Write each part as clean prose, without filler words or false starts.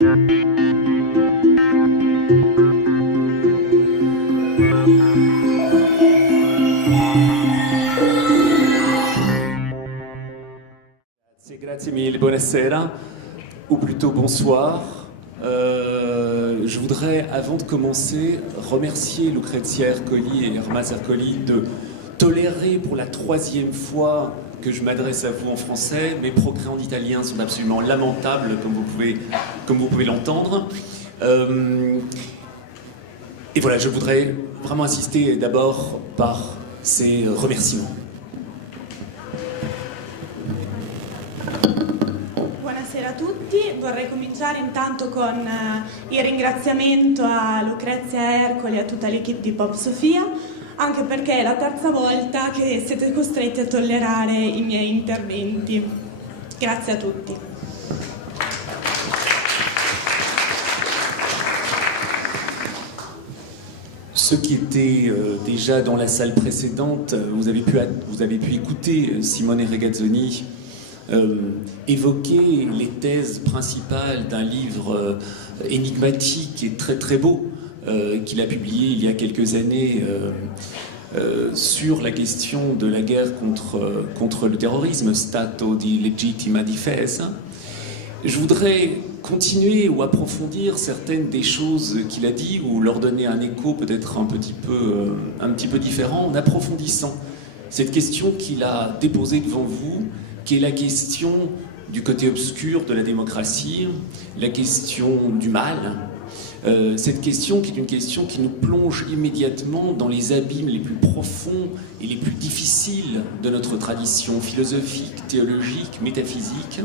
Grazie mille, buonasera, ou plutôt bonsoir. Je voudrais, avant de commencer, remercier Lucrezia Ercoli et Hermas Ercoli de tolérer pour la 3e fois que je m'adresse à vous en français. Mes progrès en italien sont absolument lamentables, comme vous pouvez l'entendre. Et voilà, je voudrais vraiment insister d'abord par ces remerciements. Buonasera a tutti, vorrei cominciare intanto con il ringraziamento a Lucrezia Ercoli e a tutta l'equipe di Pop Sofia, anche perché è la 3ª volta che siete costretti a tollerare i miei interventi. Grazie a tutti. Ceux qui étaient déjà dans la salle précédente, vous avez pu écouter Simone Regazzoni évoquer les thèses principales d'un livre énigmatique et très très beau qu'il a publié il y a quelques années sur la question de la guerre contre le terrorisme, Stato di legittima difesa. Je voudrais continuer ou approfondir certaines des choses qu'il a dit ou leur donner un écho peut-être un petit peu différent en approfondissant cette question qu'il a déposée devant vous, qui est la question du côté obscur de la démocratie, la question du mal. Cette question qui est une question qui nous plonge immédiatement dans les abîmes les plus profonds et les plus difficiles de notre tradition philosophique, théologique, métaphysique,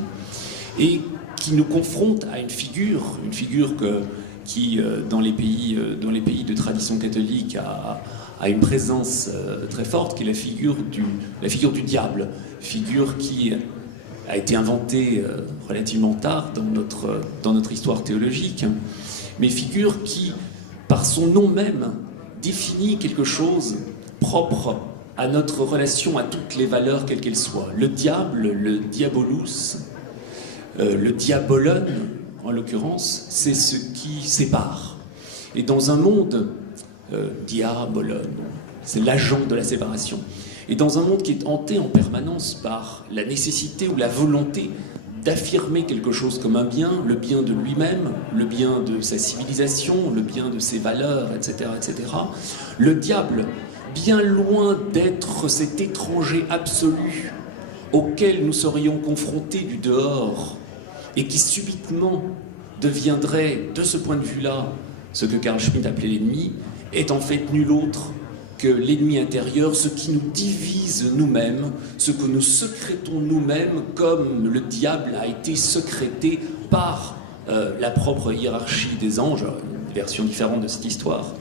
et qui nous confronte à une figure qui, dans les pays de tradition catholique, a une présence très forte, qui est la figure du diable, figure qui a été inventée relativement tard dans notre histoire théologique, mais figure qui, par son nom même, définit quelque chose propre à notre relation à toutes les valeurs, quelles qu'elles soient. Le diable, le diabolus, le diabolon, en l'occurrence, c'est ce qui sépare. Et dans un monde, diabolon, c'est l'agent de la séparation. Et dans un monde qui est hanté en permanence par la nécessité ou la volonté d'affirmer quelque chose comme un bien, le bien de lui-même, le bien de sa civilisation, le bien de ses valeurs, etc., etc., le diable, bien loin d'être cet étranger absolu auquel nous serions confrontés du dehors et qui subitement deviendrait, de ce point de vue-là, ce que Carl Schmitt appelait l'ennemi, est en fait nul autre que l'ennemi intérieur, ce qui nous divise nous-mêmes, ce que nous secrétons nous-mêmes, comme le diable a été secrété par la propre hiérarchie des anges, une version différente de cette histoire.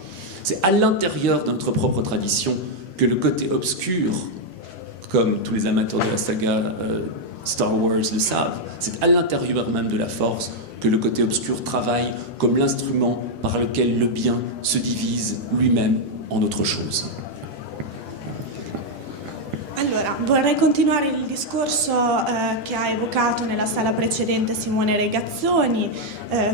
C'est à l'intérieur de notre propre tradition que le côté obscur, comme tous les amateurs de la saga Star Wars le savent, c'est à l'intérieur même de la force que le côté obscur travaille comme l'instrument par lequel le bien se divise lui-même en autre chose. Allora, vorrei continuare il discorso che ha evocato nella sala precedente Simone Regazzoni,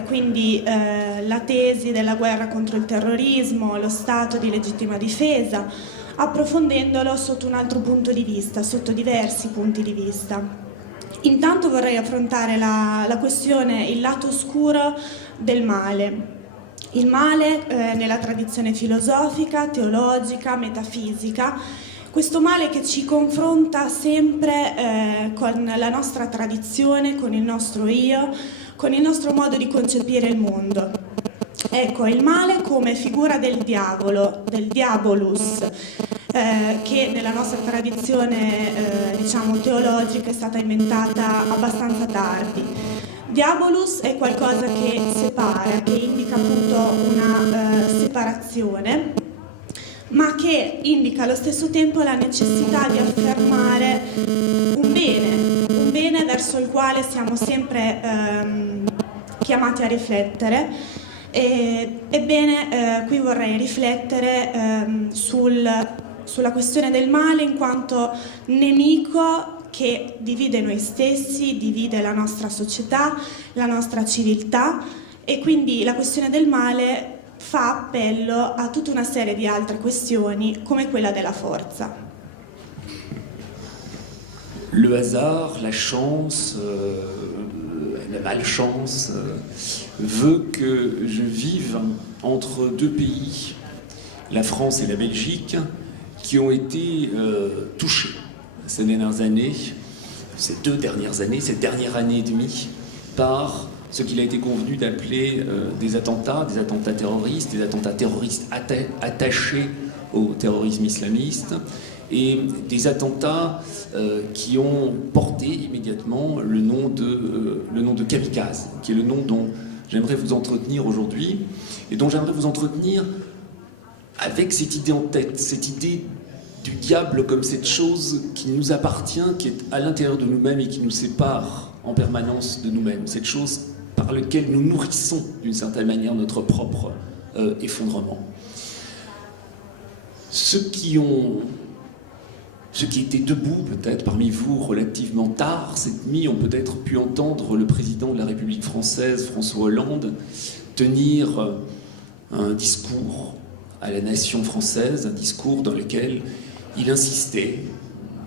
quindi la tesi della guerra contro il terrorismo, lo stato di legittima difesa, approfondendolo sotto un altro punto di vista, sotto diversi punti di vista. Intanto vorrei affrontare la questione, il lato oscuro del male. Il male nella tradizione filosofica, teologica, metafisica, questo male che ci confronta sempre con la nostra tradizione, con il nostro io, con il nostro modo di concepire il mondo. Ecco, il male come figura del diavolo, del diabolus, che nella nostra tradizione teologica è stata inventata abbastanza tardi. Diabolus è qualcosa che separa, che indica appunto una separazione, ma che indica allo stesso tempo la necessità di affermare un bene verso il quale siamo sempre chiamati a riflettere. Ebbene, qui vorrei riflettere sulla questione del male in quanto nemico che divide noi stessi, divide la nostra società, la nostra civiltà e quindi la questione del male fa appello a tutta una serie di altre questioni come quella della forza. Le hasard, la chance, la malchance veut que je vive entre deux pays, la France et la Belgique, qui ont été touchés ces dernières années, ces cette dernière année et demie, par ce qu'il a été convenu d'appeler des attentats terroristes, des attentats terroristes attachés au terrorisme islamiste, et des attentats qui ont porté immédiatement le nom de kamikaze, qui est le nom dont j'aimerais vous entretenir aujourd'hui, et dont j'aimerais vous entretenir avec cette idée en tête, cette idée du diable comme cette chose qui nous appartient, qui est à l'intérieur de nous-mêmes et qui nous sépare en permanence de nous-mêmes, cette chose par laquelle nous nourrissons d'une certaine manière notre propre effondrement. Ceux qui étaient debout peut-être parmi vous relativement tard cette nuit ont peut-être pu entendre le président de la République française, François Hollande, tenir un discours à la nation française, un discours dans lequel il insistait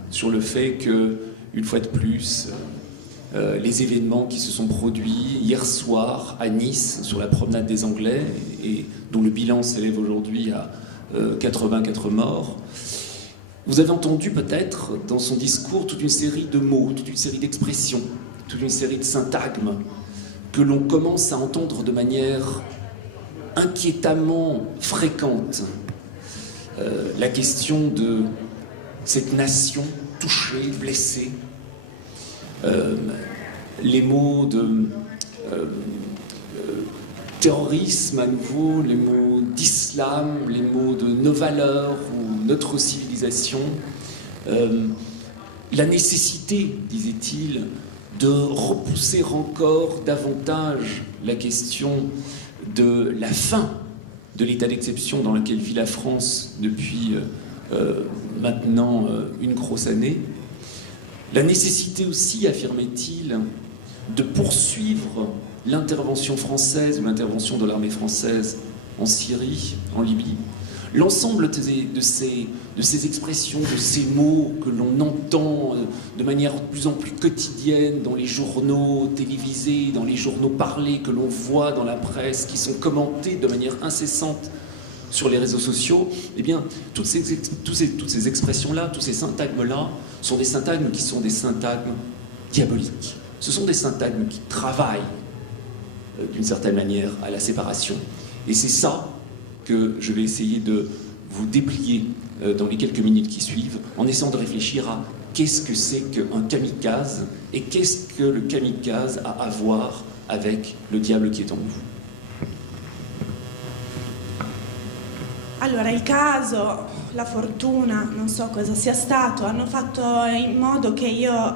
sur le fait que, une fois de plus, les événements qui se sont produits hier soir à Nice, sur la promenade des Anglais, et dont le bilan s'élève aujourd'hui à 84 morts. Vous avez entendu peut-être dans son discours toute une série de mots, toute une série d'expressions, toute une série de syntagmes que l'on commence à entendre de manière inquiétamment fréquente. La question de cette nation touchée, blessée, les mots de terrorisme à nouveau, les mots d'islam, les mots de nos valeurs ou notre civilisation, la nécessité, disait-il, de repousser encore davantage la question de la fin de l'état d'exception dans lequel vit la France depuis maintenant une grosse année. La nécessité aussi, affirmait-il, de poursuivre l'intervention française ou l'intervention de l'armée française en Syrie, en Libye. L'ensemble de ces expressions, de ces mots que l'on entend de manière de plus en plus quotidienne dans les journaux télévisés, dans les journaux parlés que l'on voit dans la presse, qui sont commentés de manière incessante sur les réseaux sociaux, eh bien, toutes ces expressions-là, tous ces syntagmes-là, sont des syntagmes qui sont des syntagmes diaboliques. Ce sont des syntagmes qui travaillent d'une certaine manière à la séparation. Et c'est ça que je vais essayer de vous déplier dans les quelques minutes qui suivent, en essayant de réfléchir à qu'est-ce que c'est qu'un kamikaze et qu'est-ce que le kamikaze a à voir avec le diable qui est en nous. Allora, il caso, la fortuna, non so cosa sia stato, hanno fatto in modo che io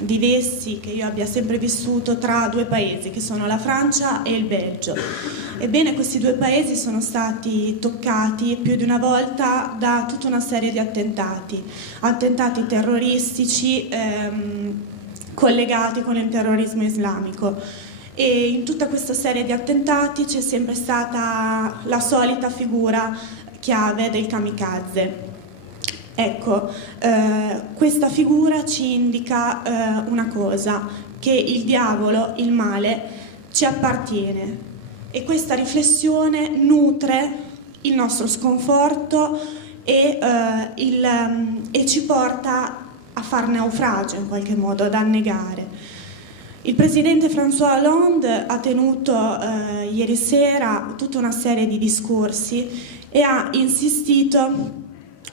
vivessi, che io abbia sempre vissuto tra due paesi, che sono la Francia e il Belgio. Ebbene, questi due paesi sono stati toccati più di una volta da tutta una serie di attentati terroristici collegati con il terrorismo islamico. E in tutta questa serie di attentati c'è sempre stata la solita figura chiave del kamikaze. Ecco, questa figura ci indica una cosa, che il diavolo, il male, ci appartiene, e questa riflessione nutre il nostro sconforto e ci porta a far naufragio in qualche modo, ad annegare. Il presidente François Hollande ha tenuto ieri sera tutta una serie di discorsi e ha insistito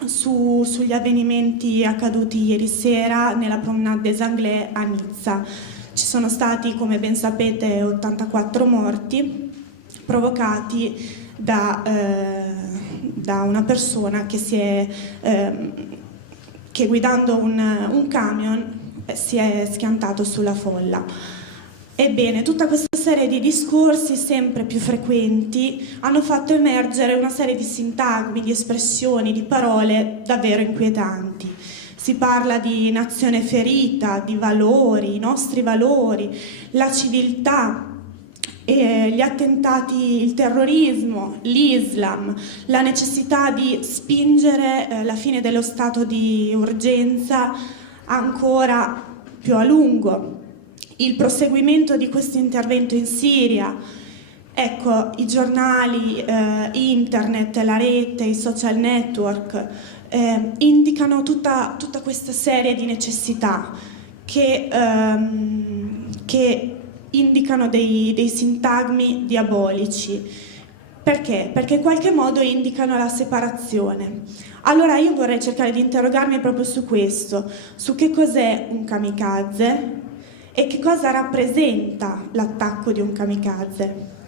sugli avvenimenti accaduti ieri sera nella promenade des Anglais a Nizza. Ci sono stati, come ben sapete, 84 morti provocati da una persona che guidando un camion si è schiantato sulla folla. Ebbene, tutta questa serie di discorsi sempre più frequenti hanno fatto emergere una serie di sintagmi, di espressioni, di parole davvero inquietanti. Si parla di nazione ferita, di valori, i nostri valori, la civiltà, e gli attentati, il terrorismo, l'Islam, la necessità di spingere la fine dello stato di urgenza ancora più a lungo, il proseguimento di questo intervento in Siria. Ecco, i giornali, internet, la rete, i social network indicano tutta questa serie di necessità che indicano dei sintagmi diabolici. Perché? Perché in qualche modo indicano la separazione. Allora io vorrei cercare di interrogarmi proprio su questo, su che cos'è un kamikaze e che cosa rappresenta l'attacco di un kamikaze.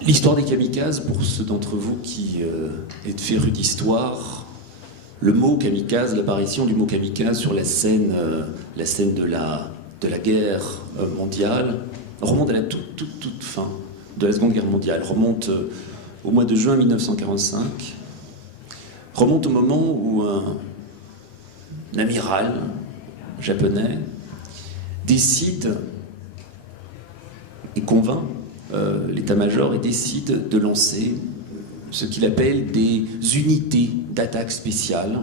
L'histoire des kamikazes, pour ceux d'entre vous qui êtes férus d'histoire, le mot kamikaze, l'apparition du mot kamikaze sur la scène de la guerre mondiale, remonte à la toute fin de la Seconde Guerre mondiale, remonte au mois de juin 1945, remonte au moment où un amiral japonais décide et convainc l'état-major et décide de lancer ce qu'il appelle des unités d'attaque spéciale.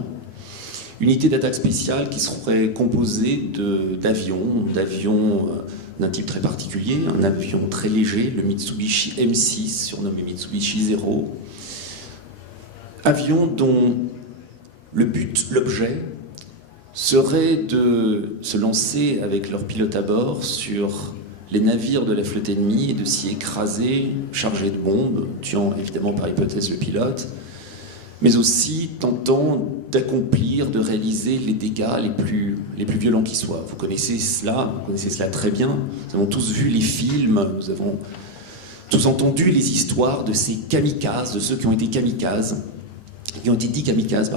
Unités d'attaque spéciale qui seraient composées d'avions d'un type très particulier, un avion très léger, le Mitsubishi M6, surnommé Mitsubishi Zero. Avion dont le but, l'objet, serait de se lancer avec leur pilote à bord sur les navires de la flotte ennemie et de s'y écraser, chargés de bombes, tuant évidemment par hypothèse le pilote, mais aussi tentant d'accomplir, de réaliser les dégâts les plus violents qui soient. Vous connaissez cela très bien. Nous avons tous vu les films, nous avons tous entendu les histoires de ces kamikazes, de ceux qui ont été dits kamikazes,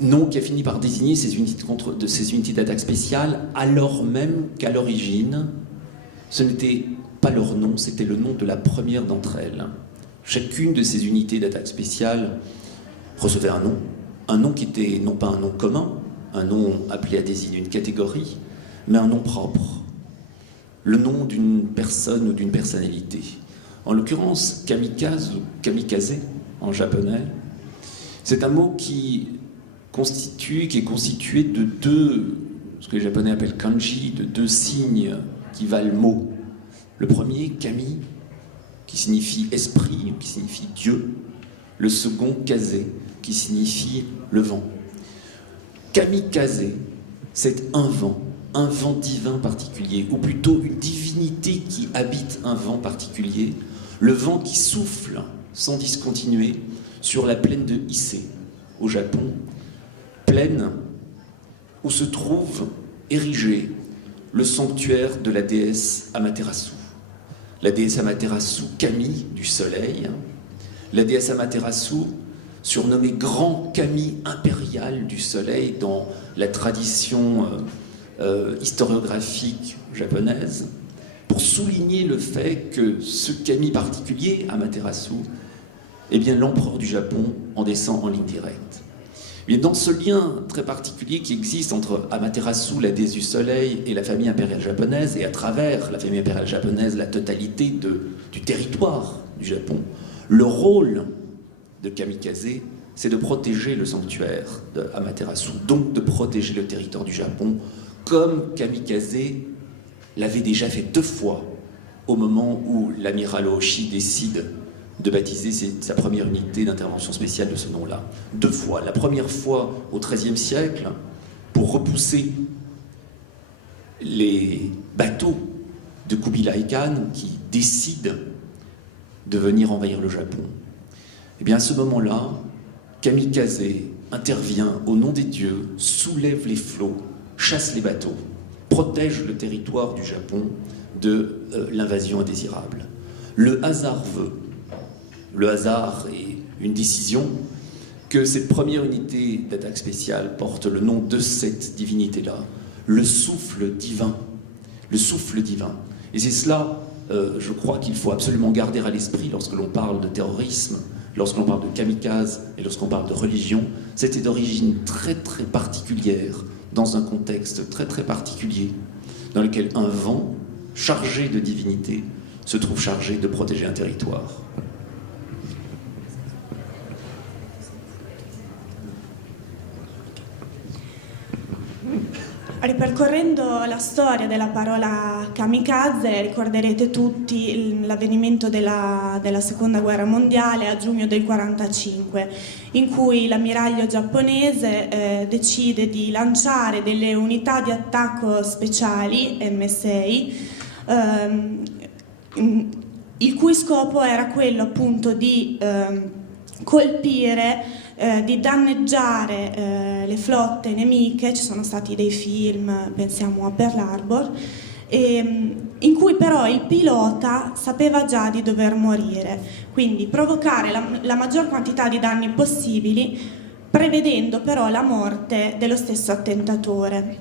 nom qui a fini par désigner ces unités d'attaque spéciale, alors même qu'à l'origine, ce n'était pas leur nom, c'était le nom de la première d'entre elles. Chacune de ces unités d'attaque spéciale recevait un nom qui était non pas un nom commun, un nom appelé à désigner une catégorie, mais un nom propre, le nom d'une personne ou d'une personnalité. En l'occurrence, kamikaze ou kamikaze en japonais, c'est un mot qui est constitué de deux, ce que les Japonais appellent kanji, de deux signes qui valent mot. Le premier, kami, qui signifie esprit, qui signifie Dieu. Le second, kaze, qui signifie le vent. Kamikaze, c'est un vent divin particulier, ou plutôt une divinité qui habite un vent particulier, le vent qui souffle sans discontinuer sur la plaine de Ise, au Japon, plaine où se trouve érigé le sanctuaire de la déesse Amaterasu. La déesse Amaterasu, Kami du soleil, la déesse Amaterasu, surnommée Grand Kami impérial du soleil dans la tradition historiographique japonaise, pour souligner le fait que ce Kami particulier, Amaterasu, eh bien l'empereur du Japon en descend en ligne directe. Mais dans ce lien très particulier qui existe entre Amaterasu, la déesse du soleil, et la famille impériale japonaise, et à travers la famille impériale japonaise, la totalité du territoire du Japon, le rôle de kamikaze, c'est de protéger le sanctuaire de Amaterasu, donc de protéger le territoire du Japon, comme kamikaze l'avait déjà fait 2 fois au moment où l'amiral Oshi décide de baptiser sa première unité d'intervention spéciale de ce nom-là. 2 fois. La première fois au XIIIe siècle, pour repousser les bateaux de Kubilai Khan qui décident de venir envahir le Japon. Et bien à ce moment-là, kamikaze intervient au nom des dieux, soulève les flots, chasse les bateaux, protège le territoire du Japon de l'invasion indésirable. Le hasard est une décision que cette première unité d'attaque spéciale porte le nom de cette divinité-là, le souffle divin. Le souffle divin. Et c'est cela, je crois qu'il faut absolument garder à l'esprit lorsque l'on parle de terrorisme, lorsque l'on parle de kamikaze et lorsqu'on parle de religion. C'était d'origine très très particulière, dans un contexte très très particulier. dans lequel un vent chargé de divinité se trouve chargé de protéger un territoire. Ripercorrendo la storia della parola kamikaze, ricorderete tutti l'avvenimento della seconda guerra mondiale a giugno del 1945, in cui l'ammiraglio giapponese decide di lanciare delle unità di attacco speciali, M6, il cui scopo era quello appunto di colpire, di danneggiare le flotte nemiche. Ci sono stati dei film, pensiamo a Pearl Harbor, in cui però il pilota sapeva già di dover morire, quindi provocare la maggior quantità di danni possibili, prevedendo però la morte dello stesso attentatore.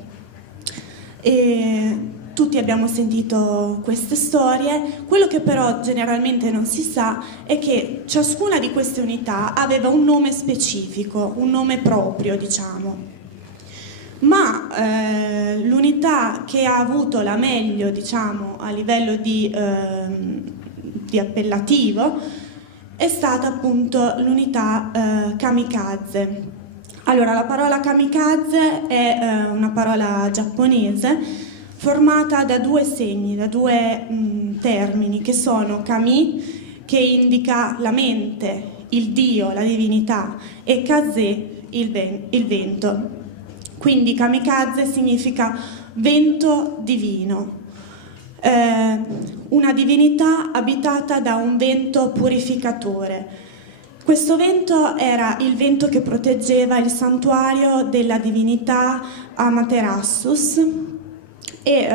Tutti abbiamo sentito queste storie. Quello che però generalmente non si sa è che ciascuna di queste unità aveva un nome specifico, un nome proprio, diciamo. Ma l'unità che ha avuto la meglio, diciamo, a livello di appellativo è stata appunto l'unità kamikaze. Allora, la parola kamikaze è una parola giapponese formata da due segni, da due termini, che sono kami, che indica la mente, il dio, la divinità, e kaze, il vento. Quindi kamikaze significa vento divino, una divinità abitata da un vento purificatore. Questo vento era il vento che proteggeva il santuario della divinità Amaterasus, e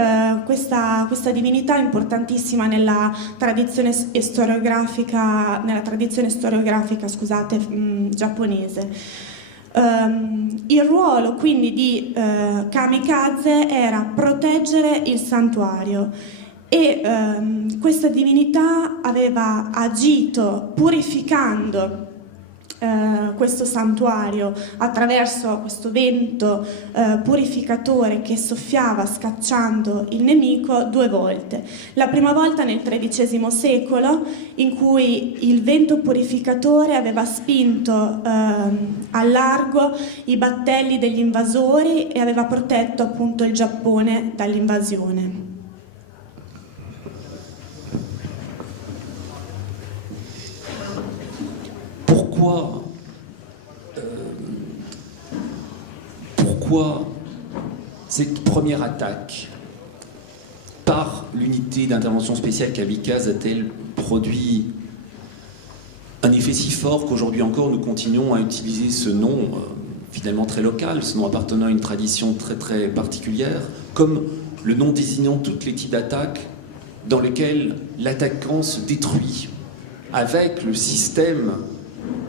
questa divinità è importantissima nella tradizione storiografica, giapponese. Il ruolo quindi di kamikaze era proteggere il santuario, e questa divinità aveva agito purificando questo santuario attraverso questo vento purificatore che soffiava scacciando il nemico 2 volte. La prima volta nel XIII secolo, in cui il vento purificatore aveva spinto al largo i battelli degli invasori e aveva protetto appunto il Giappone dall'invasione. Pourquoi cette première attaque par l'unité d'intervention spéciale kamikaze a-t-elle produit un effet si fort qu'aujourd'hui encore nous continuons à utiliser ce nom finalement très local, ce nom appartenant à une tradition très très particulière, comme le nom désignant tous les types d'attaques dans lesquelles l'attaquant se détruit avec le système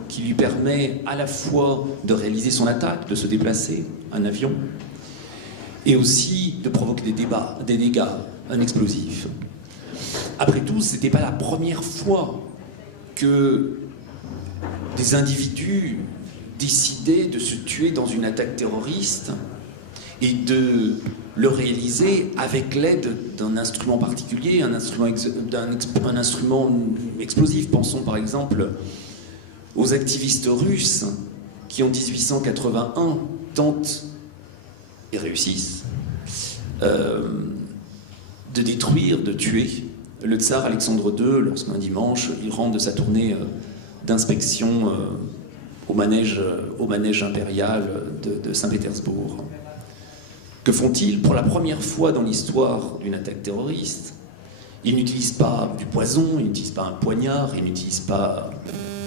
qui lui permet à la fois de réaliser son attaque, de se déplacer, un avion, et aussi de provoquer des dégâts, un explosif. Après tout, ce n'était pas la première fois que des individus décidaient de se tuer dans une attaque terroriste et de le réaliser avec l'aide d'un instrument particulier, un instrument explosif. Pensons par exemple aux activistes russes qui en 1881 tentent et réussissent de détruire, de tuer le tsar Alexandre II lorsqu'un dimanche il rentre de sa tournée d'inspection au manège impérial de Saint-Pétersbourg. Que font-ils? Pour la première fois dans l'histoire d'une attaque terroriste, ils n'utilisent pas du poison, ils n'utilisent pas un poignard, ils n'utilisent pas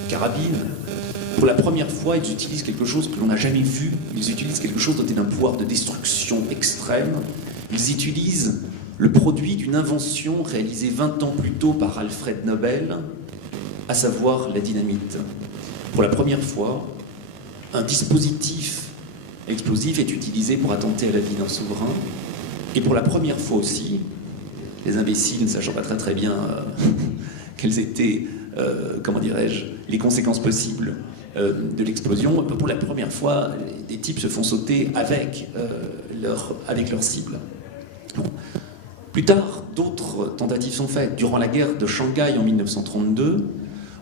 carabine. Pour la première fois, ils utilisent quelque chose que l'on n'a jamais vu. Ils utilisent quelque chose doté d'un pouvoir de destruction extrême. Ils utilisent le produit d'une invention réalisée 20 ans plus tôt par Alfred Nobel, à savoir la dynamite. Pour la première fois, un dispositif explosif est utilisé pour attenter à la vie d'un souverain. Et pour la première fois aussi, les imbéciles ne sachant pas très bien quelles étaient les conséquences possibles de l'explosion, pour la première fois, des types se font sauter avec leur cible. Bon. Plus tard, d'autres tentatives sont faites. Durant la guerre de Shanghai en 1932,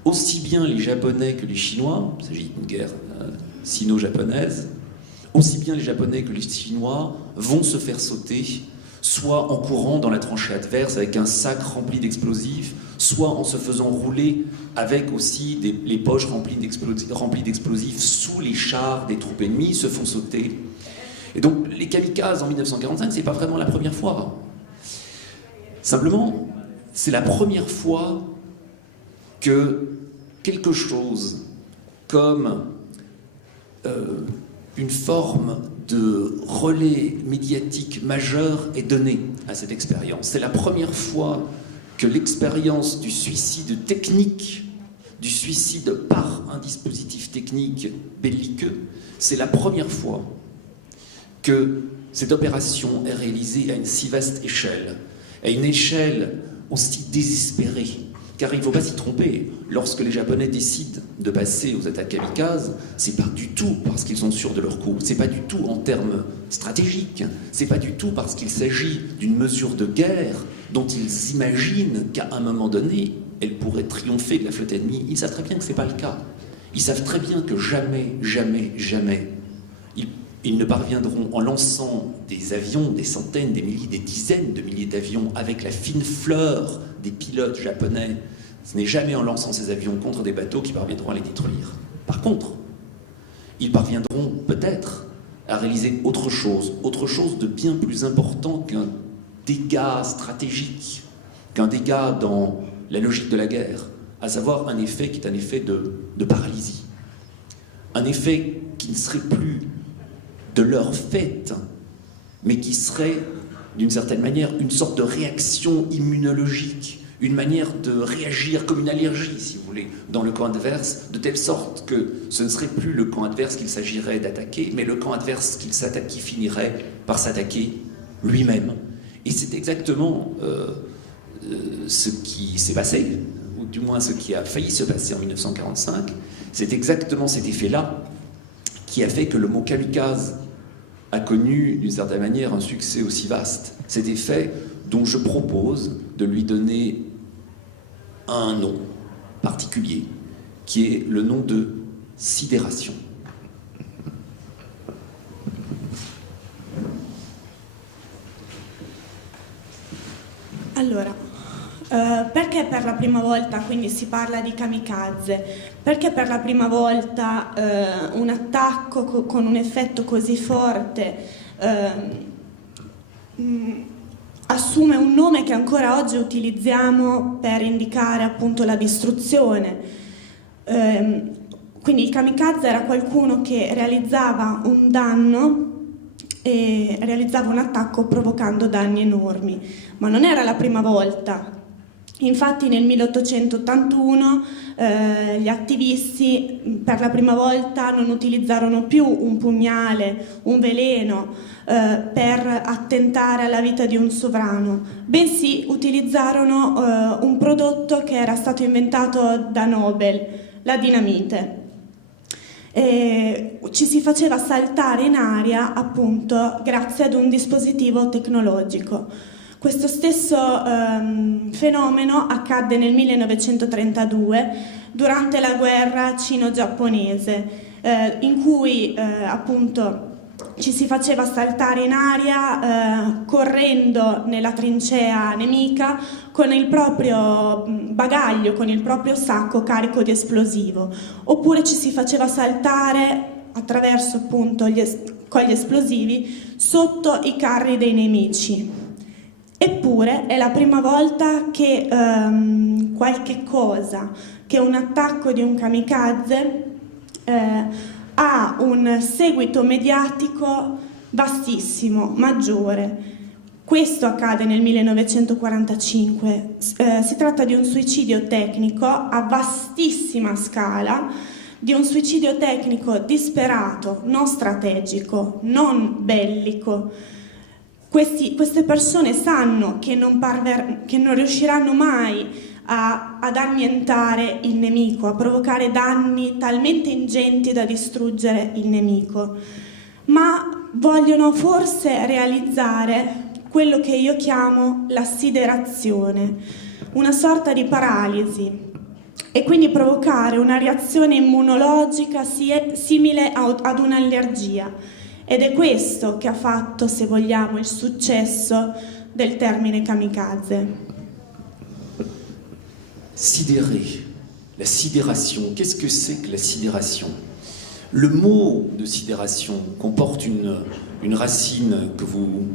aussi bien les Japonais que les Chinois, il s'agit d'une guerre sino-japonaise, aussi bien les Japonais que les Chinois vont se faire sauter, soit en courant dans la tranchée adverse avec un sac rempli d'explosifs, soit en se faisant rouler avec aussi les poches remplies d'explosifs sous les chars des troupes ennemies, se font sauter. Et donc les kamikazes en 1945, c'est pas vraiment la première fois. Simplement, c'est la première fois que quelque chose comme une forme de relais médiatique majeur est donné à cette expérience. C'est la première fois que l'expérience du suicide technique, du suicide par un dispositif technique belliqueux, c'est la première fois que cette opération est réalisée à une si vaste échelle, à une échelle aussi désespérée. Car il ne faut pas s'y tromper, lorsque les Japonais décident de passer aux attaques kamikazes, c'est pas du tout parce qu'ils sont sûrs de leur coup, c'est pas du tout en termes stratégiques, c'est pas du tout parce qu'il s'agit d'une mesure de guerre dont ils imaginent qu'à un moment donné, elle pourrait triompher de la flotte ennemie. Ils savent très bien que c'est pas le cas. Ils savent très bien que jamais, jamais, jamais, ils ne parviendront, en lançant des avions, des centaines, des milliers, des dizaines de milliers d'avions avec la fine fleur des pilotes japonais, ce n'est jamais en lançant ces avions contre des bateaux qu'ils parviendront à les détruire. Par contre, ils parviendront peut-être à réaliser autre chose de bien plus important qu'un dégât stratégique, qu'un dégât dans la logique de la guerre, à savoir un effet qui est un effet de paralysie. Un effet qui ne serait plus de leur fait, mais qui serait, d'une certaine manière, une sorte de réaction immunologique, une manière de réagir comme une allergie, si vous voulez, dans le camp adverse, de telle sorte que ce ne serait plus le camp adverse qu'il s'agirait d'attaquer, mais le camp adverse qui finirait par s'attaquer lui-même. Et c'est exactement ce qui s'est passé, ou du moins ce qui a failli se passer en 1945. C'est exactement cet effet-là qui a fait que le mot kamikaze a connu, d'une certaine manière, un succès aussi vaste. Cet effet dont je propose de lui donner un nom particulier, qui est le nom de sidération. Allora, perché per la prima volta quindi si parla di kamikaze? Perché per la prima volta un attacco con un effetto così forte assume un nome che ancora oggi utilizziamo per indicare appunto la distruzione. Quindi il kamikaze era qualcuno che realizzava un danno e realizzava un attacco provocando danni enormi, ma non era la prima volta. Infatti nel 1881 gli attivisti per la prima volta non utilizzarono più un pugnale, un veleno per attentare alla vita di un sovrano, bensì utilizzarono un prodotto che era stato inventato da Nobel, la dinamite. E ci si faceva saltare in aria appunto grazie ad un dispositivo tecnologico. Questo stesso fenomeno accadde nel 1932 durante la guerra cino-giapponese, in cui appunto ci si faceva saltare in aria correndo nella trincea nemica con il proprio bagaglio, con il proprio sacco carico di esplosivo, oppure ci si faceva saltare attraverso appunto con gli esplosivi sotto i carri dei nemici. Eppure è la prima volta che qualche cosa, che un attacco di un kamikaze ha un seguito mediatico vastissimo, maggiore. Questo accade nel 1945, si tratta di un suicidio tecnico a vastissima scala, di un suicidio tecnico disperato, non strategico, non bellico. Queste persone sanno che non riusciranno mai ad annientare il nemico, a provocare danni talmente ingenti da distruggere il nemico, ma vogliono forse realizzare quello che io chiamo la siderazione, una sorta di paralisi, e quindi provocare una reazione immunologica simile ad un'allergia. Ed è questo che ha fatto, se vogliamo, il successo del termine kamikaze. Sidérer, la sidération. Qu'est-ce que c'est que la sidération? Le mot de sidération comporte une racine que vous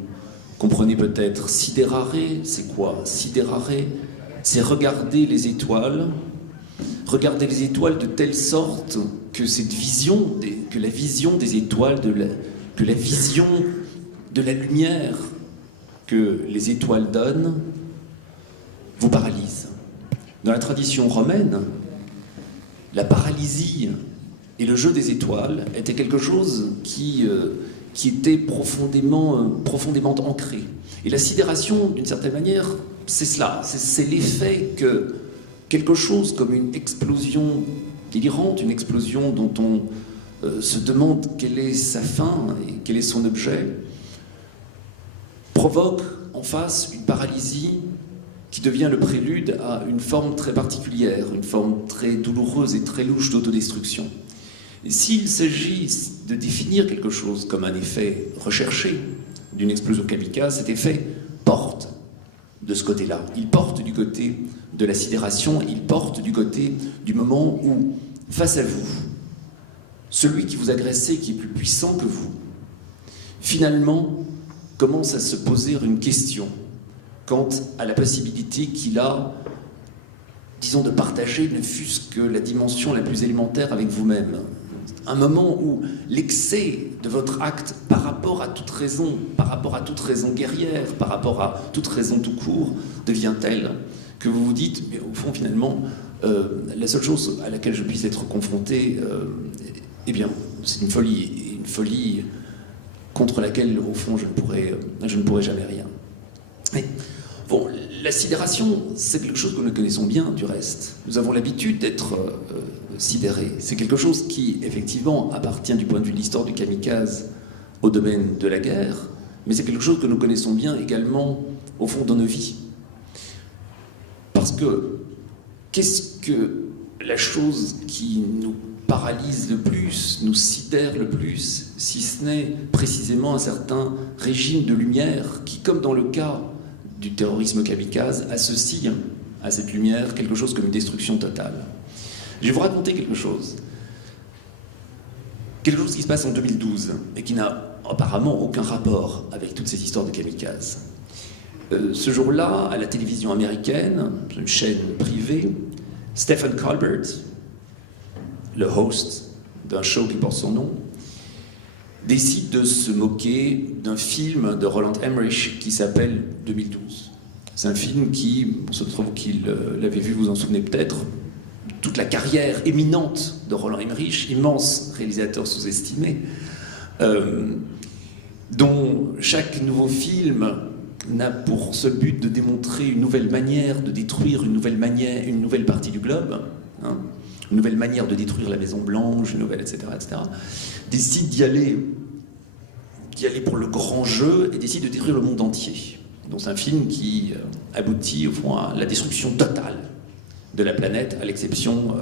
comprenez peut-être. Sidérare, c'est quoi? Sidérare, c'est regarder les étoiles de telle sorte que cette vision, que la vision des étoiles, que la vision de la lumière que les étoiles donnent vous paralyse. Dans la tradition romaine, la paralysie et le jeu des étoiles était quelque chose qui était profondément ancré. Et la sidération, d'une certaine manière, c'est cela, c'est l'effet que quelque chose comme une explosion délirante, une explosion dont on se demande quelle est sa fin et quel est son objet, provoque en face une paralysie qui devient le prélude à une forme très particulière, une forme très douloureuse et très louche d'autodestruction. Et s'il s'agit de définir quelque chose comme un effet recherché d'une explosion kamikaze, cet effet porte de ce côté-là. Il porte du côté de la sidération, il porte du côté du moment où, face à vous, celui qui vous agressait, qui est plus puissant que vous, finalement commence à se poser une question quant à la possibilité qu'il a, disons, de partager ne fût-ce que la dimension la plus élémentaire avec vous-même. Un moment où l'excès de votre acte par rapport à toute raison guerrière, par rapport à toute raison tout court, devient tel que vous vous dites, mais au fond finalement, la seule chose à laquelle je puisse être confronté, eh bien, c'est une folie contre laquelle, au fond, je ne pourrai jamais rien. Mais, bon, la sidération, c'est quelque chose que nous connaissons bien, du reste. Nous avons l'habitude d'être sidérés. C'est quelque chose qui, effectivement, appartient du point de vue de l'histoire du kamikaze au domaine de la guerre, mais c'est quelque chose que nous connaissons bien également, au fond, dans nos vies. Parce que, qu'est-ce que la chose qui nous paralyse le plus, nous sidère le plus, si ce n'est précisément un certain régime de lumière qui, comme dans le cas du terrorisme kamikaze, associe à cette lumière quelque chose comme une destruction totale. Je vais vous raconter quelque chose qui se passe en 2012 et qui n'a apparemment aucun rapport avec toutes ces histoires de kamikaze. Ce jour-là, à la télévision américaine, une chaîne privée, Stephen Colbert, le host d'un show qui porte son nom, décide de se moquer d'un film de Roland Emmerich qui s'appelle 2012. C'est un film qui, pour ceux d'entre vous qui l'avaient vu, vous en souvenez peut-être, toute la carrière éminente de Roland Emmerich, immense réalisateur sous-estimé, dont chaque nouveau film n'a pour seul but de démontrer une nouvelle manière de détruire une nouvelle partie du globe, hein, une nouvelle manière de détruire la Maison Blanche, une nouvelle, etc., décide d'y aller pour le grand jeu et décide de détruire le monde entier. Donc c'est un film qui aboutit au fond à la destruction totale de la planète, à l'exception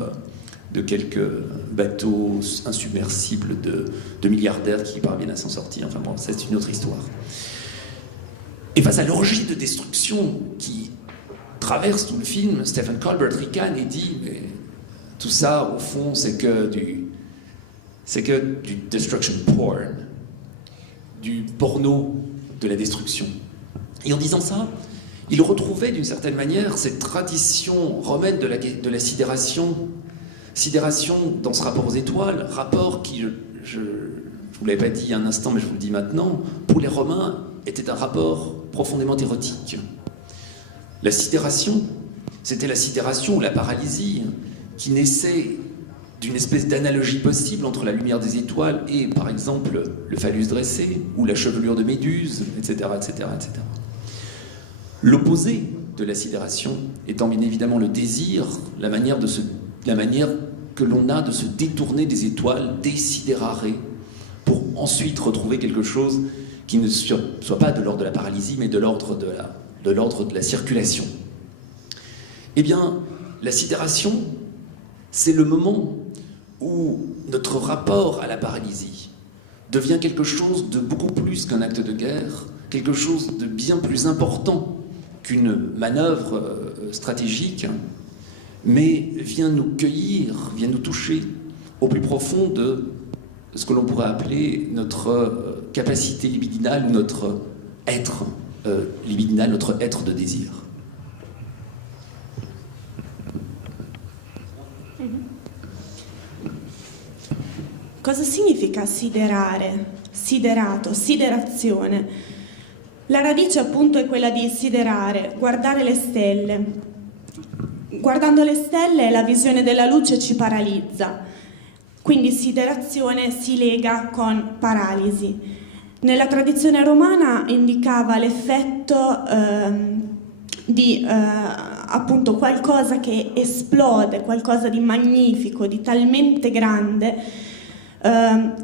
de quelques bateaux insubmersibles de milliardaires qui parviennent à s'en sortir. Enfin bon, c'est une autre histoire. Et face à l'orgie de destruction qui traverse tout le film, Stephen Colbert ricane et dit mais tout ça, au fond, c'est que du destruction porn, du porno de la destruction. Et en disant ça, il retrouvait d'une certaine manière cette tradition romaine de la sidération dans ce rapport aux étoiles, rapport qui, je ne vous l'avais pas dit un instant, mais je vous le dis maintenant, pour les Romains, était un rapport profondément érotique. La sidération, c'était la sidération ou la paralysie qui naissait d'une espèce d'analogie possible entre la lumière des étoiles et, par exemple, le phallus dressé ou la chevelure de Méduse, etc., etc., etc. L'opposé de la sidération étant bien évidemment le désir, la manière que l'on a de se détourner des étoiles, désidérare, pour ensuite retrouver quelque chose qui ne soit pas de l'ordre de la paralysie, mais de l'ordre de la circulation. Eh bien, la sidération, c'est le moment où notre rapport à la paralysie devient quelque chose de beaucoup plus qu'un acte de guerre, quelque chose de bien plus important qu'une manœuvre stratégique, mais vient nous cueillir, vient nous toucher au plus profond de ce que l'on pourrait appeler notre capacité libidinale ou notre être libidinal, notre être de désir. Cosa significa siderare, siderato, siderazione? La radice appunto è quella di siderare, guardare le stelle. Guardando le stelle la visione della luce ci paralizza, quindi siderazione si lega con paralisi. Nella tradizione romana indicava l'effetto di appunto qualcosa che esplode, qualcosa di magnifico, di talmente grande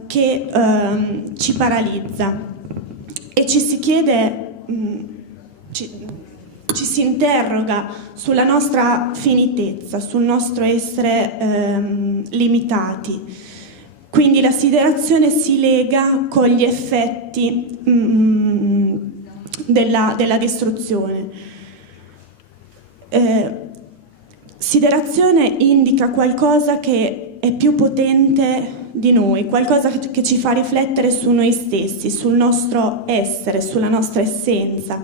che ci paralizza e ci si chiede, ci si interroga sulla nostra finitezza, sul nostro essere limitati. Quindi la siderazione si lega con gli effetti della distruzione. Siderazione indica qualcosa che è più potente di noi, qualcosa che ci fa riflettere su noi stessi, sul nostro essere, sulla nostra essenza.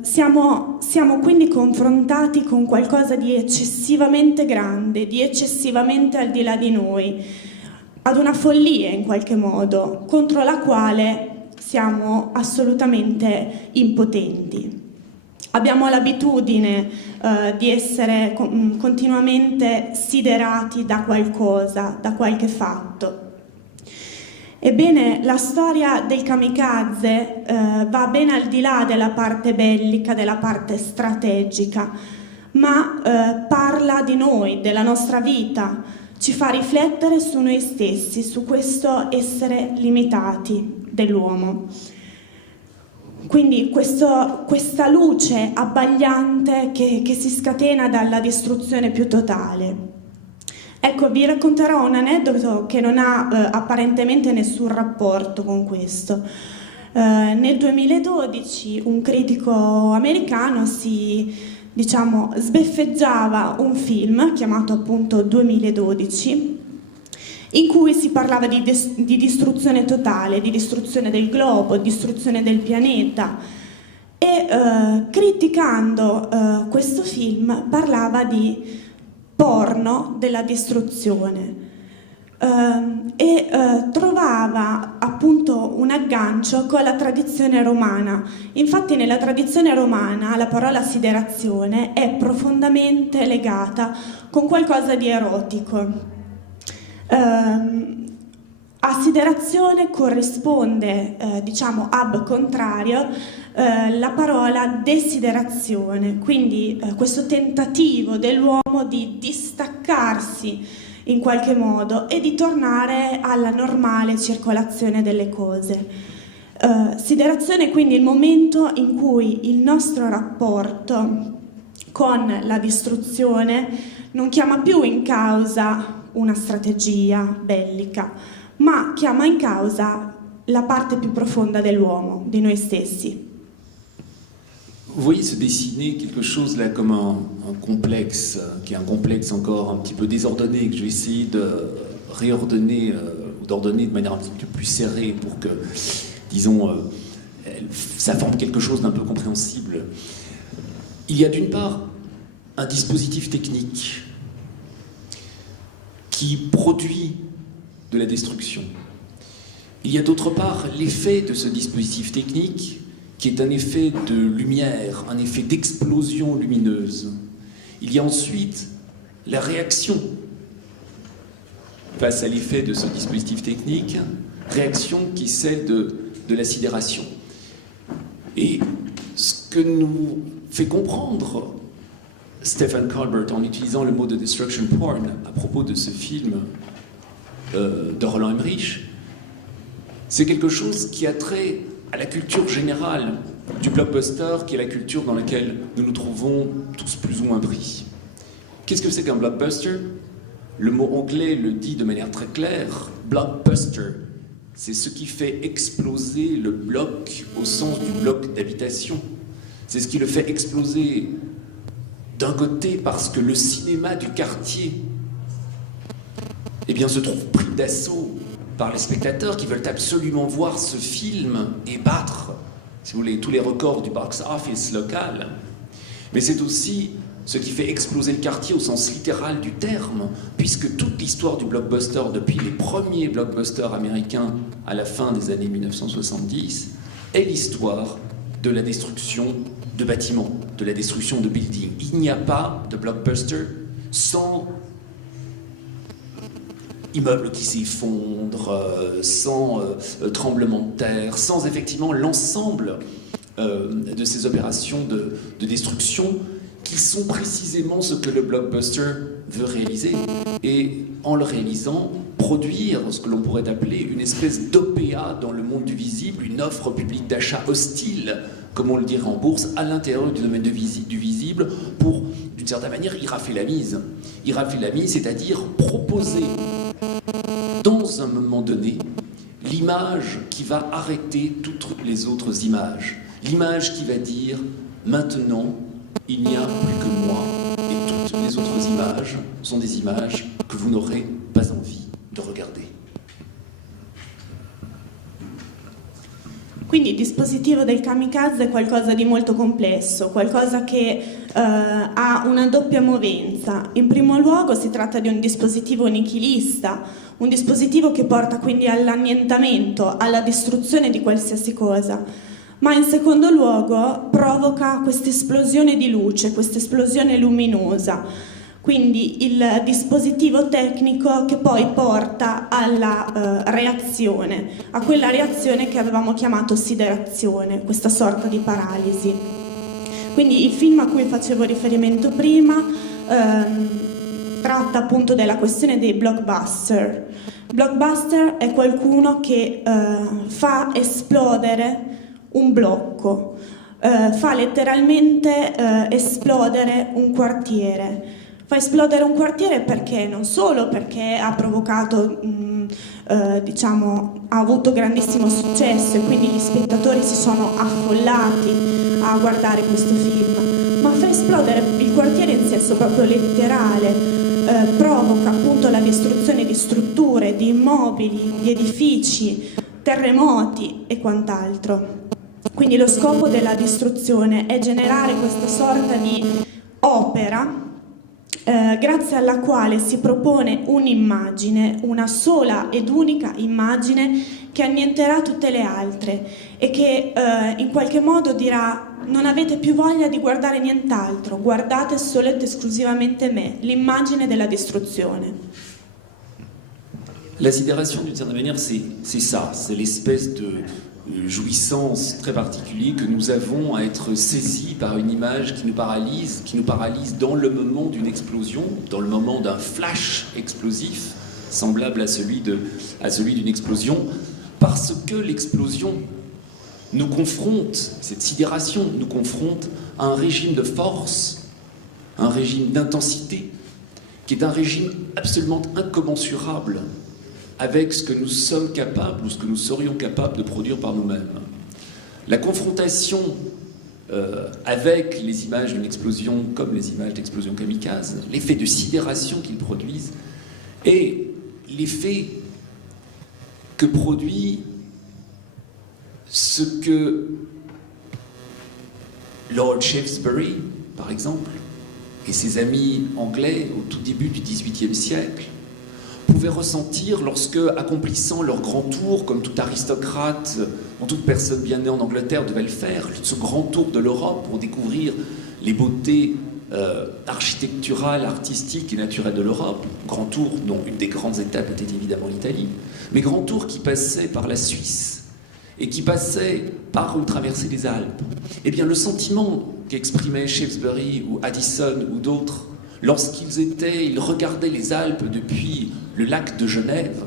Siamo quindi confrontati con qualcosa di eccessivamente grande, di eccessivamente al di là di noi, ad una follia in qualche modo, contro la quale siamo assolutamente impotenti. Abbiamo l'abitudine di essere continuamente siderati da qualcosa, da qualche fatto. Ebbene, la storia del kamikaze va ben al di là della parte bellica, della parte strategica, ma parla di noi, della nostra vita, ci fa riflettere su noi stessi, su questo essere limitati dell'uomo. Quindi questa luce abbagliante che si scatena dalla distruzione più totale. Ecco, vi racconterò un aneddoto che non ha apparentemente nessun rapporto con questo. Nel 2012 un critico americano sbeffeggiava un film chiamato appunto 2012, in cui si parlava di distruzione totale, di distruzione del globo, distruzione del pianeta e criticando questo film parlava di porno della distruzione e trovava appunto un aggancio con la tradizione romana. Infatti nella tradizione romana la parola siderazione è profondamente legata con qualcosa di erotico. A siderazione corrisponde, ab contrario, la parola desiderazione, quindi questo tentativo dell'uomo di distaccarsi in qualche modo e di tornare alla normale circolazione delle cose. Siderazione è quindi il momento in cui il nostro rapporto con la distruzione non chiama più in causa una strategia bellica, ma chiama in causa la parte più profonda dell'uomo, di noi stessi. Vous voyez se dessiner quelque chose là comme un complexe, qui est un complexe encore un petit peu désordonné, que je vais essayer de réordonner, ou d'ordonner de manière un petit peu plus serrée pour que, disons, ça forme quelque chose d'un peu compréhensible. Il y a d'une part un dispositif technique qui produit de la destruction. Il y a d'autre part l'effet de ce dispositif technique qui est un effet de lumière, un effet d'explosion lumineuse. Il y a ensuite la réaction face à l'effet de ce dispositif technique, réaction qui est celle de la sidération. Et ce que nous fait comprendre Stephen Colbert en utilisant le mot de destruction porn à propos de ce film de Roland Emmerich, C'est quelque chose qui a trait à la culture générale du blockbuster, qui est la culture dans laquelle nous nous trouvons tous plus ou moins pris. Qu'est-ce que c'est qu'un blockbuster? Le mot anglais le dit de manière très claire, blockbuster. C'est ce qui fait exploser le bloc au sens du bloc d'habitation. C'est ce qui le fait exploser d'un côté parce que le cinéma du quartier se trouve pris d'assaut par les spectateurs qui veulent absolument voir ce film et battre, si vous voulez, tous les records du box-office local. Mais c'est aussi ce qui fait exploser le quartier au sens littéral du terme, puisque toute l'histoire du blockbuster, depuis les premiers blockbusters américains à la fin des années 1970, est l'histoire de la destruction de bâtiments, de la destruction de buildings. Il n'y a pas de blockbuster sans immeubles qui s'effondrent, sans tremblement de terre, sans effectivement l'ensemble de ces opérations de destruction qui sont précisément ce que le blockbuster veut réaliser, et en le réalisant, produire ce que l'on pourrait appeler une espèce d'OPA dans le monde du visible, une offre publique d'achat hostile, comme on le dirait en bourse, à l'intérieur du domaine du visible, pour, d'une certaine manière, y rafler la mise. Y rafler la mise, c'est-à-dire proposer, dans un moment donné, l'image qui va arrêter toutes les autres images. L'image qui va dire, maintenant, il n'y a plus que moi, et toutes les autres images sont des images que vous n'aurez pas envie de regarder. Quindi il dispositivo del kamikaze è qualcosa di molto complesso, qualcosa che ha una doppia movenza. In primo luogo si tratta di un dispositivo nichilista, un dispositivo che porta quindi all'annientamento, alla distruzione di qualsiasi cosa, ma in secondo luogo provoca questa esplosione di luce, questa esplosione luminosa. Quindi il dispositivo tecnico che poi porta alla reazione, a quella reazione che avevamo chiamato siderazione, questa sorta di paralisi. Quindi il film a cui facevo riferimento prima tratta appunto della questione dei blockbuster. Blockbuster è qualcuno che fa esplodere un blocco, fa letteralmente esplodere un quartiere. Fa esplodere un quartiere perché? Non solo perché ha provocato, ha avuto grandissimo successo e quindi gli spettatori si sono affollati a guardare questo film, ma fa esplodere il quartiere in senso proprio letterale, provoca appunto la distruzione di strutture, di immobili, di edifici, terremoti e quant'altro. Quindi lo scopo della distruzione è generare questa sorta di opera grazie alla quale si propone un'immagine, una sola ed unica immagine che annienterà tutte le altre e che in qualche modo dirà: non avete più voglia di guardare nient'altro, guardate solo ed esclusivamente me, l'immagine della distruzione. La sidération, d'une certaine manière, c'est ça, c'est l'espèce de jouissance très particulière que nous avons à être saisis par une image qui nous paralyse dans le moment d'une explosion, dans le moment d'un flash explosif, semblable à celui d'une explosion, parce que l'explosion nous confronte, cette sidération nous confronte à un régime de force, un régime d'intensité, qui est un régime absolument incommensurable avec ce que nous sommes capables ou ce que nous serions capables de produire par nous-mêmes. La confrontation avec les images d'une explosion comme les images d'explosion kamikaze, l'effet de sidération qu'ils produisent et l'effet que produit ce que Lord Shaftesbury, par exemple, et ses amis anglais au tout début du XVIIIe siècle pouvaient ressentir lorsque, accomplissant leur grand tour, comme tout aristocrate, ou toute personne bien née en Angleterre devait le faire, ce grand tour de l'Europe pour découvrir les beautés architecturales, artistiques et naturelles de l'Europe, grand tour dont une des grandes étapes était évidemment l'Italie, mais grand tour qui passait par la Suisse et qui passait par une traversée des Alpes. Eh bien, le sentiment qu'exprimaient Shaftesbury ou Addison ou d'autres lorsqu'ils regardaient les Alpes depuis le lac de Genève,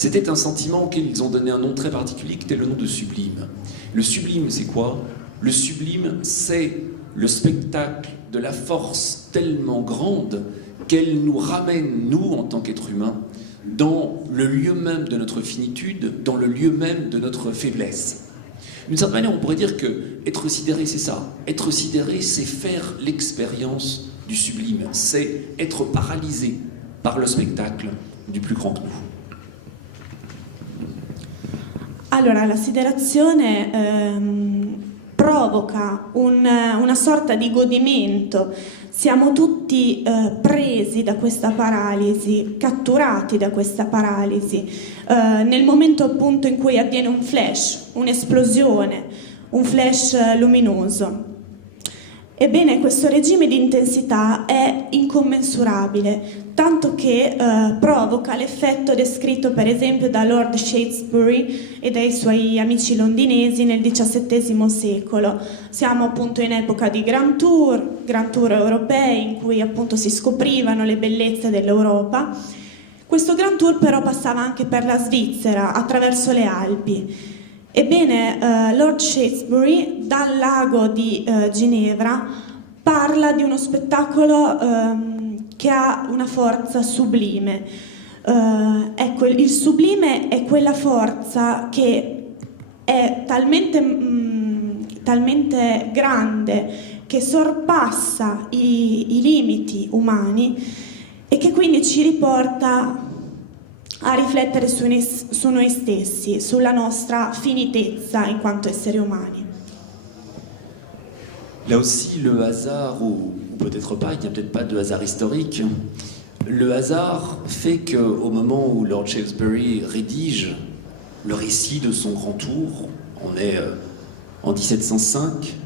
C'était un sentiment auquel ils ont donné un nom très particulier, qui était le nom de sublime. Le sublime, c'est quoi? Le sublime, c'est le spectacle de la force tellement grande qu'elle nous ramène, nous, en tant qu'êtres humains, dans le lieu même de notre finitude, dans le lieu même de notre faiblesse. D'une certaine manière, on pourrait dire que être sidéré, c'est ça. Être sidéré, c'est faire l'expérience du sublime. C'est être paralysé par le spectacle du plus grand que nous. Allora, la siderazione provoca una sorta di godimento. Siamo tutti presi da questa paralisi, catturati da questa paralisi, nel momento appunto in cui avviene un flash, un'esplosione, un flash luminoso. Ebbene, questo regime di intensità è incommensurabile, tanto che provoca l'effetto descritto per esempio da Lord Shaftesbury e dai suoi amici londinesi nel XVII secolo. Siamo appunto in epoca di Grand Tour europei in cui appunto si scoprivano le bellezze dell'Europa. Questo Grand Tour però passava anche per la Svizzera attraverso le Alpi. Ebbene, Lord Shaftesbury dal lago di Ginevra parla di uno spettacolo che ha una forza sublime. Ecco, il sublime è quella forza che è talmente grande che sorpassa i limiti umani e che quindi ci riporta a riflettere su noi stessi, sulla nostra finitezza in quanto esseri umani. Là aussi, le hasard, ou peut-être pas, il n'y a peut-être pas de hasard historique, le hasard fait qu'au moment où Lord Shaftesbury rédige le récit de son grand tour, on est en 1705,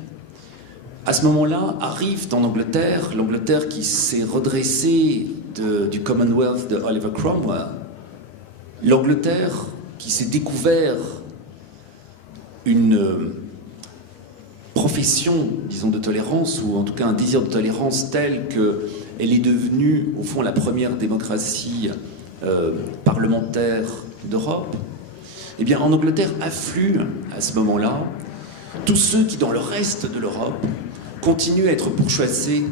à ce moment-là arrive en Angleterre, l'Angleterre qui s'est redressée du Commonwealth de Oliver Cromwell, l'Angleterre qui s'est découvert une profession, disons, de tolérance, ou en tout cas un désir de tolérance tel qu'elle est devenue, au fond, la première démocratie parlementaire d'Europe, eh bien, en Angleterre affluent, à ce moment-là, tous ceux qui, dans le reste de l'Europe, continuent à être pourchassés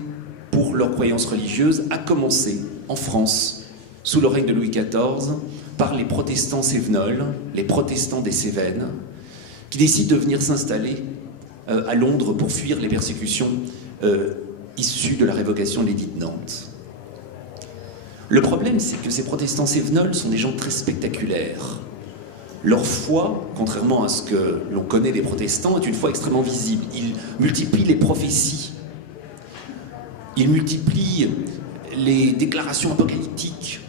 pour leurs croyances religieuses, à commencer en France, sous le règne de Louis XIV, par les protestants cévenols, les protestants des Cévennes, qui décident de venir s'installer à Londres pour fuir les persécutions issues de la révocation de l'édit de Nantes. Le problème, c'est que ces protestants cévenols sont des gens très spectaculaires. Leur foi, contrairement à ce que l'on connaît des protestants, est une foi extrêmement visible. Ils multiplient les prophéties, ils multiplient les déclarations apocalyptiques,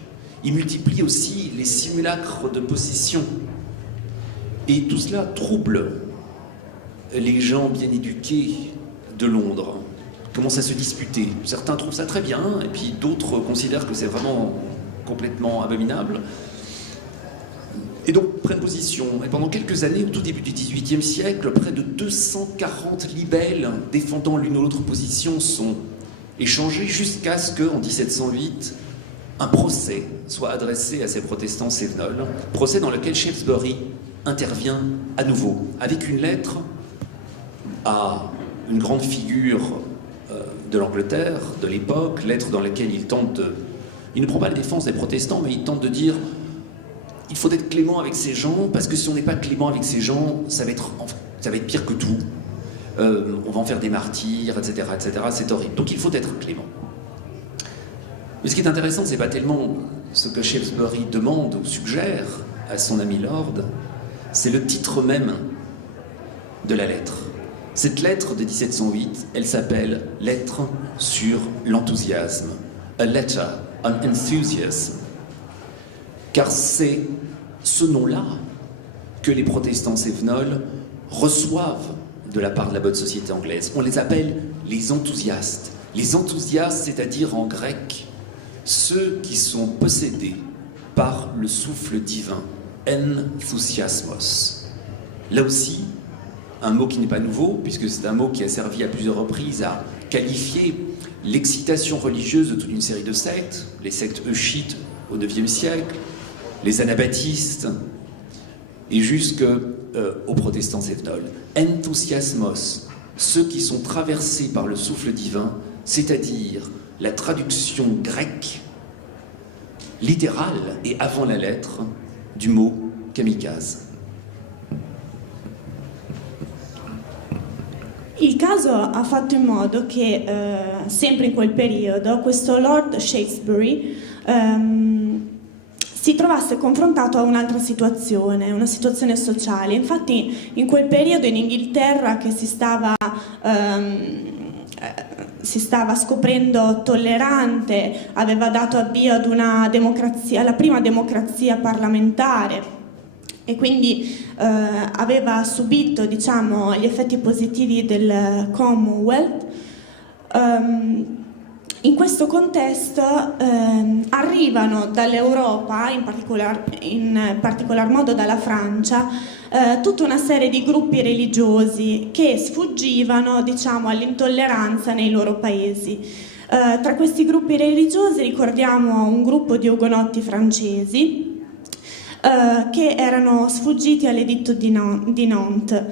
ils multiplient aussi les simulacres de possession. Et tout cela trouble les gens bien éduqués de Londres, commencent à se disputer. Certains trouvent ça très bien, et puis d'autres considèrent que c'est vraiment complètement abominable. Et donc prennent position. Et pendant quelques années, au tout début du XVIIIe siècle, près de 240 libelles défendant l'une ou l'autre position sont échangées jusqu'à ce qu'en 1708, un procès soit adressé à ces protestants cévenols, procès dans lequel Shaftesbury intervient à nouveau, avec une lettre à une grande figure de l'Angleterre, de l'époque, lettre dans laquelle il ne prend pas la défense des protestants, mais il tente de dire il faut être clément avec ces gens, parce que si on n'est pas clément avec ces gens, ça va être pire que tout. On va en faire des martyrs, etc., etc. C'est horrible. Donc il faut être clément. Mais ce qui est intéressant, c'est pas tellement ce que Shaftesbury demande ou suggère à son ami Lord, c'est le titre même de la lettre. Cette lettre de 1708, elle s'appelle « Lettre sur l'enthousiasme ». « A letter on enthusiasm ». Car c'est ce nom-là que les protestants cévenols reçoivent de la part de la bonne société anglaise. On les appelle les enthousiastes. Les enthousiastes, c'est-à-dire en grec, ceux qui sont possédés par le souffle divin, enthusiasmos. Là aussi, un mot qui n'est pas nouveau, puisque c'est un mot qui a servi à plusieurs reprises à qualifier l'excitation religieuse de toute une série de sectes, les sectes euchites au IXe siècle, les anabaptistes et jusqu'aux protestants cévenols. Enthousiasmos, ceux qui sont traversés par le souffle divin, c'est-à-dire la traduction grecque, littérale et avant la lettre, du mot kamikaze. Il caso ha fatto in modo che, sempre in quel periodo, questo Lord Shaftesbury si trovasse confrontato a un'altra situazione, una situazione sociale. Infatti in quel periodo in Inghilterra, che si stava scoprendo tollerante, aveva dato avvio ad una democrazia, alla prima democrazia parlamentare, e quindi aveva subito, diciamo, gli effetti positivi del Commonwealth. In questo contesto arrivano dall'Europa, in particolar modo dalla Francia, tutta una serie di gruppi religiosi che sfuggivano, diciamo, all'intolleranza nei loro paesi. Tra questi gruppi religiosi ricordiamo un gruppo di ugonotti francesi che erano sfuggiti all'editto di Nantes.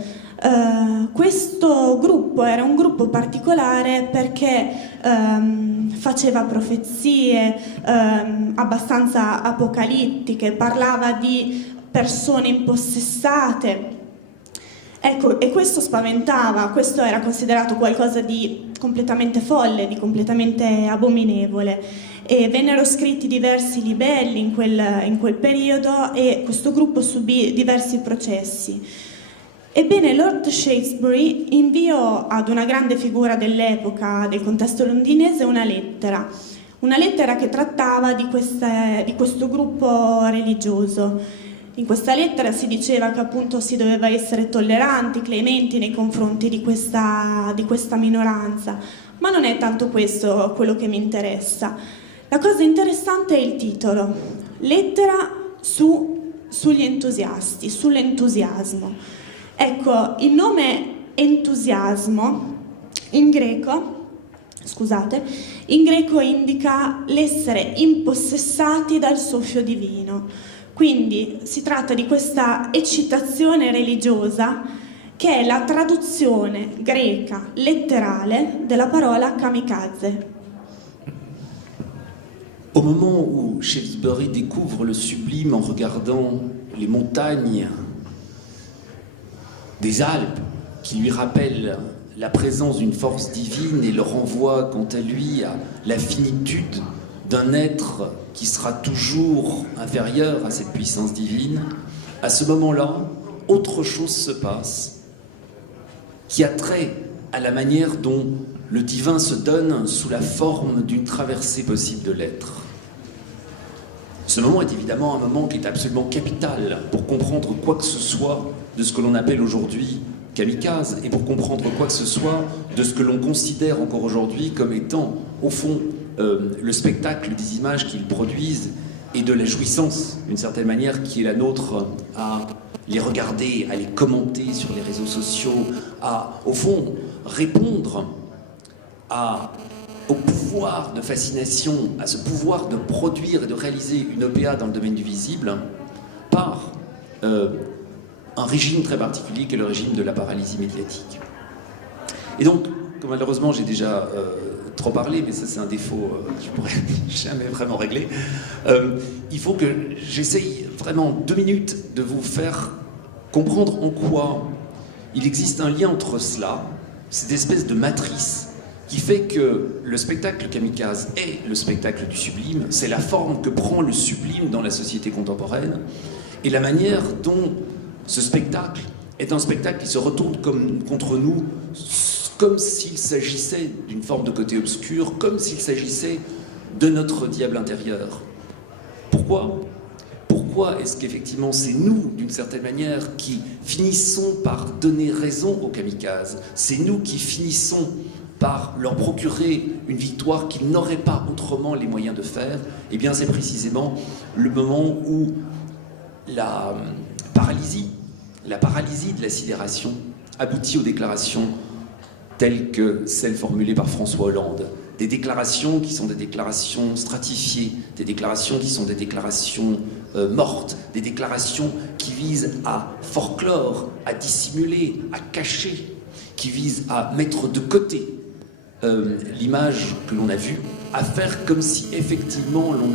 Questo gruppo era un gruppo particolare perché faceva profezie abbastanza apocalittiche, parlava di persone impossessate. Ecco, e questo spaventava, questo era considerato qualcosa di completamente folle, di completamente abominevole. E vennero scritti diversi libelli in quel periodo e questo gruppo subì diversi processi. Ebbene, Lord Shaftesbury inviò ad una grande figura dell'epoca, del contesto londinese, una lettera che trattava di questo gruppo religioso. In questa lettera si diceva che appunto si doveva essere tolleranti, clementi nei confronti di questa minoranza, ma non è tanto questo quello che mi interessa. La cosa interessante è il titolo, lettera sugli entusiasti, sull'entusiasmo. Ecco, il nome entusiasmo in greco indica l'essere impossessati dal soffio divino. Quindi si tratta di questa eccitazione religiosa che è la traduzione greca letterale della parola kamikaze. Au moment où Shaftesbury découvre le sublime en regardant les montagnes des Alpes qui lui rappellent la présence d'une force divine et le renvoie quant à lui à la finitude d'un être qui sera toujours inférieur à cette puissance divine, à ce moment-là, autre chose se passe qui a trait à la manière dont le divin se donne sous la forme d'une traversée possible de l'être. Ce moment est évidemment un moment qui est absolument capital pour comprendre quoi que ce soit de ce que l'on appelle aujourd'hui kamikaze et pour comprendre quoi que ce soit de ce que l'on considère encore aujourd'hui comme étant, au fond, le spectacle des images qu'ils produisent et de la jouissance, d'une certaine manière, qui est la nôtre à les regarder, à les commenter sur les réseaux sociaux, à, au fond, répondre au pouvoir de fascination, à ce pouvoir de produire et de réaliser une OPA dans le domaine du visible par un régime très particulier qui est le régime de la paralysie médiatique. Et donc, malheureusement j'ai déjà trop parlé, mais ça c'est un défaut que je pourrais jamais vraiment régler, il faut que j'essaye vraiment 2 minutes de vous faire comprendre en quoi il existe un lien entre cela, cette espèce de matrice qui fait que le spectacle kamikaze est le spectacle du sublime, c'est la forme que prend le sublime dans la société contemporaine, et la manière dont ce spectacle est un spectacle qui se retourne contre nous, comme s'il s'agissait d'une forme de côté obscur, comme s'il s'agissait de notre diable intérieur. Pourquoi est-ce qu'effectivement c'est nous, d'une certaine manière, qui finissons par donner raison aux kamikazes? C'est nous qui finissons par leur procurer une victoire qu'ils n'auraient pas autrement les moyens de faire? Eh bien c'est précisément le moment où la paralysie de la sidération aboutit aux déclarations telles que celles formulées par François Hollande. Des déclarations qui sont des déclarations stratifiées, des déclarations qui sont des déclarations mortes, des déclarations qui visent à forclore, à dissimuler, à cacher, qui visent à mettre de côté l'image que l'on a vue, à faire comme si effectivement on ne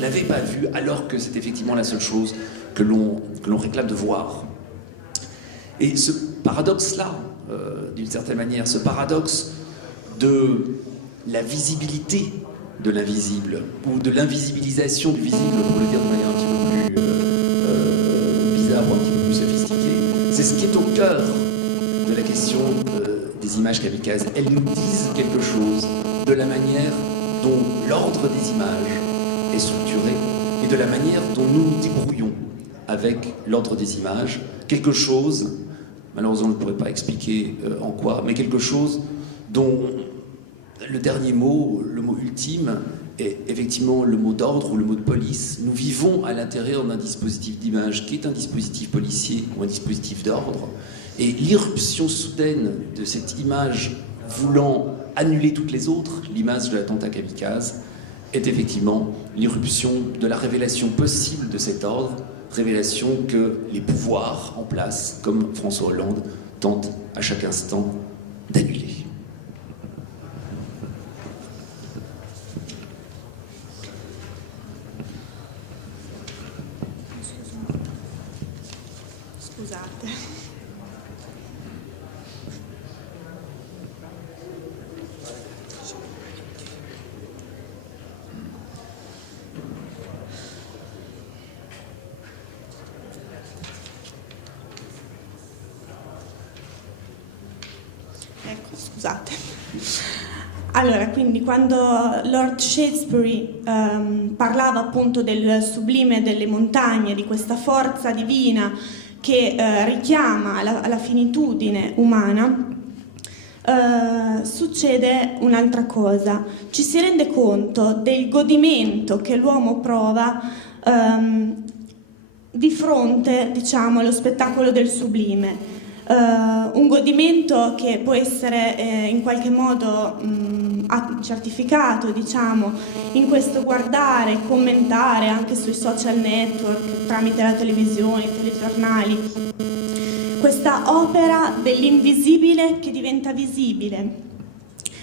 l'avait pas vue, alors que c'est effectivement la seule chose que l'on réclame de voir. Et ce paradoxe-là, d'une certaine manière, ce paradoxe de la visibilité de l'invisible, ou de l'invisibilisation du visible, pour le dire de manière un petit peu plus bizarre ou un petit peu plus sophistiquée, c'est ce qui est au cœur de la question des images kamikazes. Elles nous disent quelque chose de la manière dont l'ordre des images est structuré et de la manière dont nous nous débrouillons avec l'ordre des images. Quelque chose, malheureusement je ne pourrais pas expliquer en quoi, mais quelque chose dont le dernier mot, le mot ultime, est effectivement le mot d'ordre ou le mot de police. Nous vivons à l'intérieur d'un dispositif d'image qui est un dispositif policier ou un dispositif d'ordre. Et l'irruption soudaine de cette image voulant annuler toutes les autres, l'image de l'attentat kamikaze, est effectivement l'irruption de la révélation possible de cet ordre, révélation que les pouvoirs en place, comme François Hollande, tentent à chaque instant d'annuler. Scusate. Ecco, scusate. Allora, quindi quando Lord Shakespeare parlava appunto del sublime delle montagne, di questa forza divina che richiama alla finitudine umana, succede un'altra cosa. Ci si rende conto del godimento che l'uomo prova di fronte, diciamo, allo spettacolo del sublime. Un godimento che può essere in qualche modo certificato, diciamo, in questo guardare, commentare anche sui social network, tramite la televisione, i telegiornali, questa opera dell'invisibile che diventa visibile.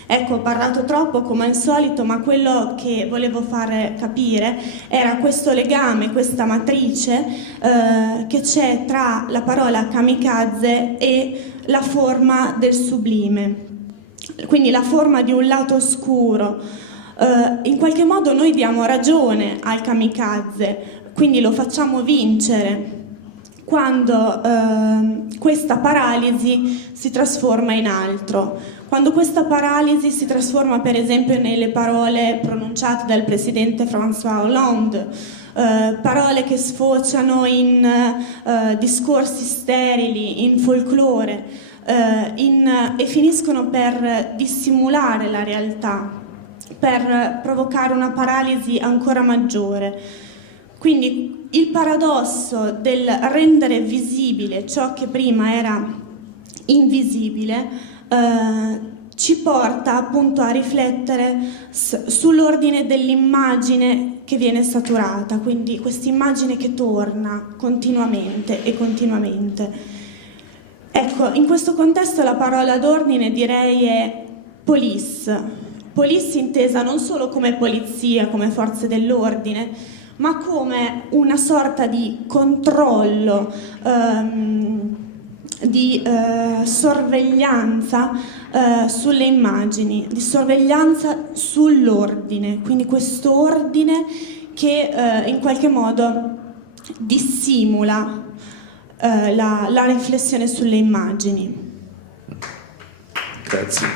Ecco, ho parlato troppo come al solito, ma quello che volevo fare capire era questo legame, questa matrice che c'è tra la parola kamikaze e la forma del sublime, quindi la forma di un lato oscuro. In qualche modo noi diamo ragione al kamikaze, quindi lo facciamo vincere quando questa paralisi si trasforma in altro. Quando questa paralisi si trasforma per esempio nelle parole pronunciate dal presidente François Hollande, parole che sfociano in discorsi sterili, in folklore, e finiscono per dissimulare la realtà, per provocare una paralisi ancora maggiore. Quindi il paradosso del rendere visibile ciò che prima era invisibile ci porta appunto a riflettere sull'ordine dell'immagine che viene saturata, quindi quest'immagine che torna continuamente e continuamente. Ecco, in questo contesto la parola d'ordine direi è police. Police intesa non solo come polizia, come forze dell'ordine, ma come una sorta di controllo, di sorveglianza sulle immagini, di sorveglianza sull'ordine, quindi questo ordine che in qualche modo dissimula la riflessione sulle immagini. Grazie.